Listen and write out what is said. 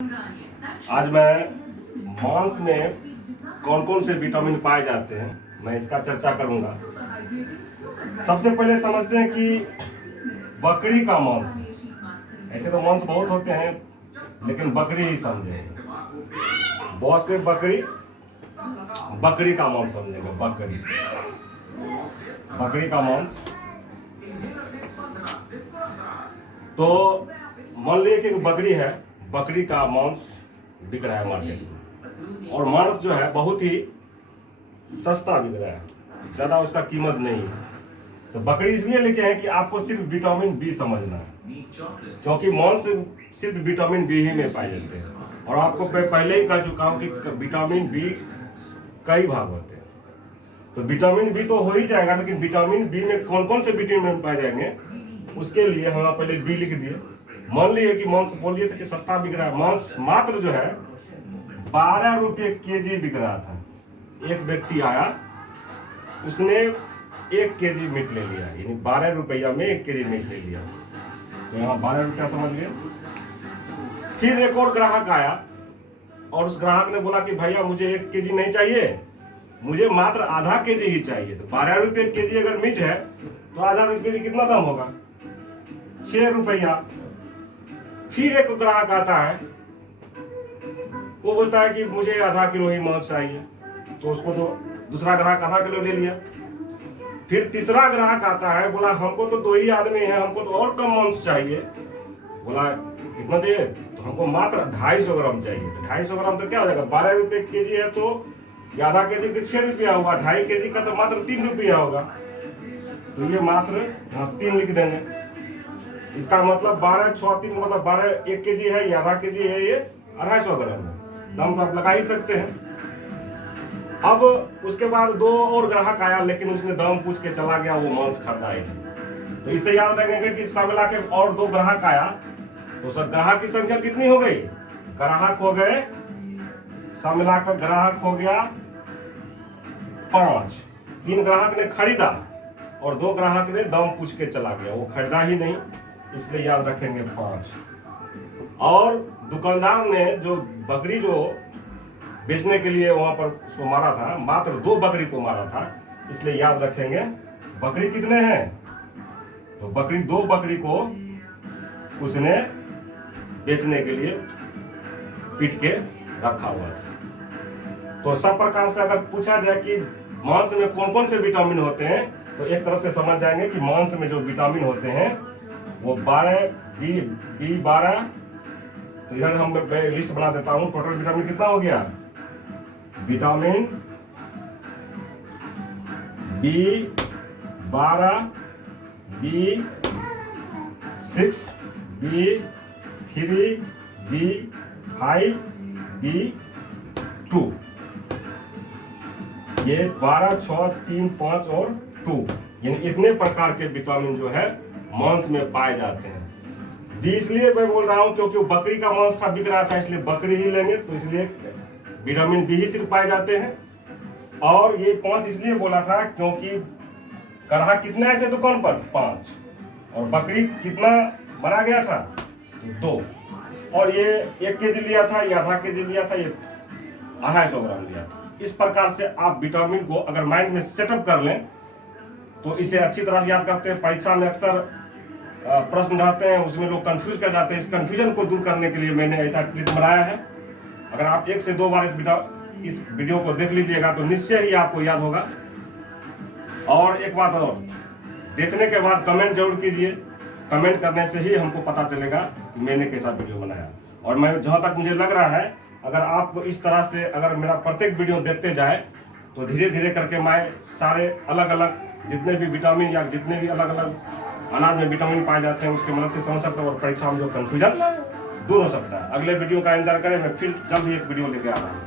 आज मैं मांस में कौन कौन से विटामिन पाए जाते हैं मैं इसका चर्चा करूंगा। सबसे पहले समझते हैं कि बकरी का मांस, ऐसे तो मांस बहुत होते हैं लेकिन बकरी ही समझेंगे, बहुत से बकरी का मांस समझेंगे। बकरी का मांस, तो मान लीजिए कि बकरी है, बकरी का मांस बिक रहा है मार्केट में, और मांस जो है बहुत ही सस्ता बिक रहा है, ज़्यादा उसका कीमत नहीं है। तो बकरी इसलिए लेके हैं कि आपको सिर्फ विटामिन बी समझना है, क्योंकि मांस सिर्फ विटामिन बी ही में पाए जाते हैं। और आपको मैं पहले ही कह चुका हूँ कि विटामिन बी कई भाग होते हैं, तो विटामिन बी तो हो ही जाएगा, लेकिन विटामिन बी में कौन कौन से विटामिन पाए जाएंगे उसके लिए हम पहले बी लिख दिए। मान लिए कि मांस बोलिए थे कि सस्ता बिक रहा है, मांस मात्र जो है 12 रुपये केजी बिक रहा था। एक व्यक्ति आया, उसने 1 केजी मीट ले लिया, यानी 12 रुपया में 1 केजी मीट ले लिया, तो यहाँ 12 रुपया समझ गए। फिर एक और ग्राहक आया और उस ग्राहक ने बोला कि भैया मुझे 1 केजी नहीं चाहिए, मुझे मात्र आधा केजी ही चाहिए। तो 12 रुपये केजी अगर मीट है तो आधा केजी कितना दाम होगा? 6 रुपया। फिर एक ग्राहक आता है, वो बोलता है कि मुझे आधा किलो ही मांस चाहिए, तो उसको तो दूसरा ग्राहक आधा किलो ले लिया। फिर तीसरा ग्राहक आता है, बोला हमको तो 2 ही आदमी हैं, हमको तो और कम मांस चाहिए। बोला कितना चाहिए? तो हमको मात्र 250 ग्राम चाहिए। तो 250 ग्राम तो क्या हो जाएगा? 12 रुपये केजी है तो आधा केजी के 6 रुपया होगा, 2.5 केजी का तो मात्र 3 रुपया होगा। तो ये मात्र 3 लिख देंगे। इसका मतलब 12 6 3 मतलब 12 1 केजी है, ये आधा केजी है, ये 250 ग्राम है। दाम तो आप लगा ही सकते हैं। अब उसके बाद 2 और ग्राहक आया, लेकिन उसने दाम पूछ के चला गया, वो मांस खरीदा ही नहीं। तो इसे याद रखेंगे कि सब मिला के और 2 ग्राहक आया, तो सब ग्राहक की संख्या कितनी हो गई? ग्राहक हो गए, सब मिलाकर ग्राहक हो गया 5। 3 ग्राहक ने खरीदा और 2 ग्राहक ने दाम पूछ के चला गया, वो खरीदा ही नहीं, इसलिए याद रखेंगे 5। और दुकानदार ने जो बकरी जो बेचने के लिए वहां पर उसको मारा था, मात्र 2 बकरी को मारा था, इसलिए याद रखेंगे बकरी कितने हैं? तो बकरी 2 बकरी को उसने बेचने के लिए पीट के रखा हुआ था। तो सब प्रकार से अगर पूछा जाए कि मांस में कौन कौन से विटामिन होते हैं, तो एक तरफ से समझ जाएंगे कि मांस में जो विटामिन होते हैं वो 12 बी 12। तो इधर हम लिस्ट बना देता हूं, टोटल विटामिन कितना हो गया? Vitamin B 12, B 6, B 3, B 5, B 2। ये 12 6 3 5 और 2, यानी इतने प्रकार के विटामिन जो है मांस में पाए जाते हैं। बी इसलिए मैं बोल रहा हूं क्योंकि बकरी का मांस था, बिक रहा था, इसलिए बकरी ही लेंगे, तो इसलिए विटामिन बी ही सिर्फ पाए जाते हैं। और ये 5 इसलिए बोला था क्योंकि ग्राहक कितने आए थे दुकान पर? 5। और बकरी कितना मरा गया था? 2। और ये 1 केजी लिया था, ये आधा केजी लिया था, ये 250 ग्राम लिया था। इस प्रकार से आप विटामिन को अगर माइंड में सेटअप कर लें तो इसे अच्छी तरह से याद करते हैं। परीक्षा में अक्सर प्रश्न रहते हैं, उसमें लोग कंफ्यूज कर जाते हैं। इस कंफ्यूजन को दूर करने के लिए मैंने ऐसा ट्रिक बनाया है। अगर आप 1 से 2 बार इस वीडियो को देख लीजिएगा तो निश्चय ही आपको याद होगा। और एक बात और, देखने के बाद कमेंट जरूर कीजिए, कमेंट करने से ही हमको पता चलेगा कि मैंने कैसा वीडियो बनाया। और मैं जहाँ तक मुझे लग रहा है, अगर आप इस तरह से अगर मेरा प्रत्येक वीडियो देखते जाए तो धीरे धीरे करके मैं सारे अलग अलग जितने भी विटामिन या जितने भी अलग अलग अनाज में विटामिन पाए जाते हैं उसके मदद से समझ सकता हूँ, और परीक्षा में जो कंफ्यूजन दूर हो सकता है। अगले वीडियो का इंतजार करें, मैं फिर जल्द ही एक वीडियो लेके आ रहा हूँ।